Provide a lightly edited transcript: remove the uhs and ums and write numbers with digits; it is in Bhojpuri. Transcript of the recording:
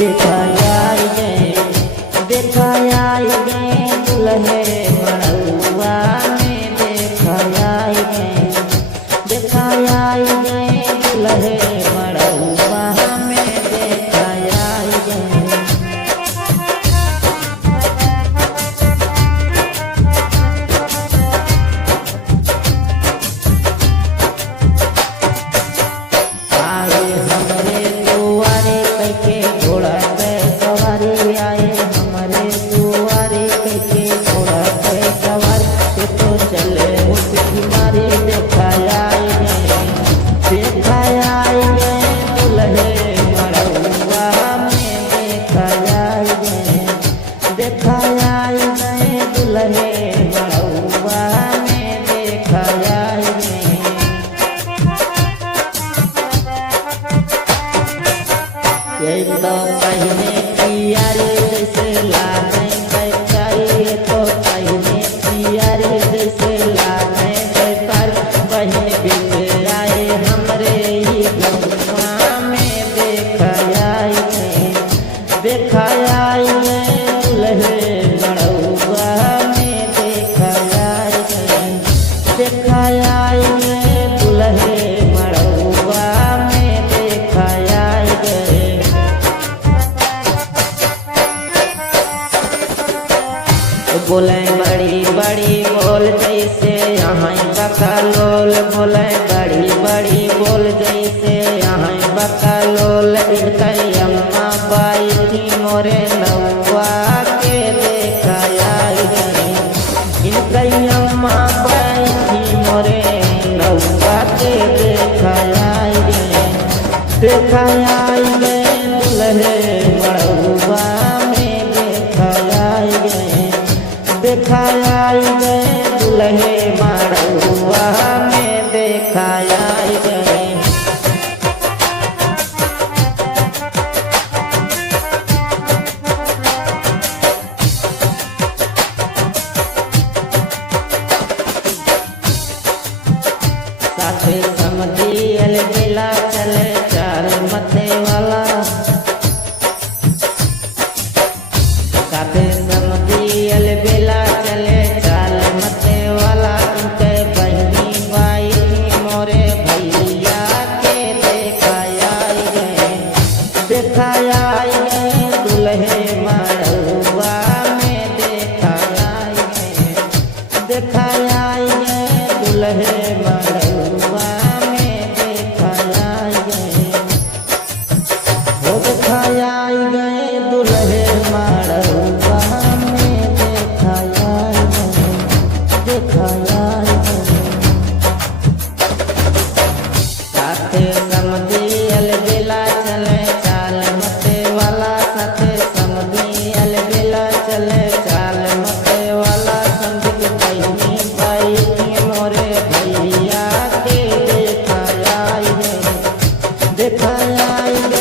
दिखाई गए दुल्हे मड़उआ में दिखाई गए दुल्हे मड़उआ में दिखाई गए। आए हमरे दुआरे कैके घोड़ा पे सवारी आए हमरे दुआरे कैके घोड़ा पे सवारी से तो चले उसकी मारी दिखाई गए दुल्हे मड़उआ में दिखाई गए दुल्हे मड़उआ में दिखाई गए। ये तो पहने पियारे जैसे लागे बेचारी तो पहने पियारे जैसे लागे बेचारी बहने बिगड़ाए हमरे ही गौवा में दिखाई गए दुल्हे मड़उआ में दिखाई गए दुल्हे मड़उआ में दिखाई गए। बोले बड़ी बड़ी बोल जैसे यहाँ बकलोल बोले बड़ी बड़ी बोल जैसे यहाँ बकलोल इनकई अम्मा बाई थी मोरे नौवा के दिखाई गए इनकई अम्मा बाई थी मोरे नौवा के दिखाई गए दुल्हे मड़उआ में दिखाई गए दुल्हे मड़उआ में दिखाई गए। साथे समझी अलबेला चले चार मथे वाला साथे समझी अलबेला चले चाल मथे वाला इनके बहनी बाई मोरे भैया के दिखाई गए दुल्हे मड़उआ में दिखाई गए दुल्हे मड़उआ में दिखाई गए हो दिखाई गए दुल्हे मड़उआ में दिखाई गए साथे समझी अलबेला चले चाल मते वाला साथे समझी अलबेला चले चाल मते वाला समझ बहनी बाई मोरे भैया के दिखाई गए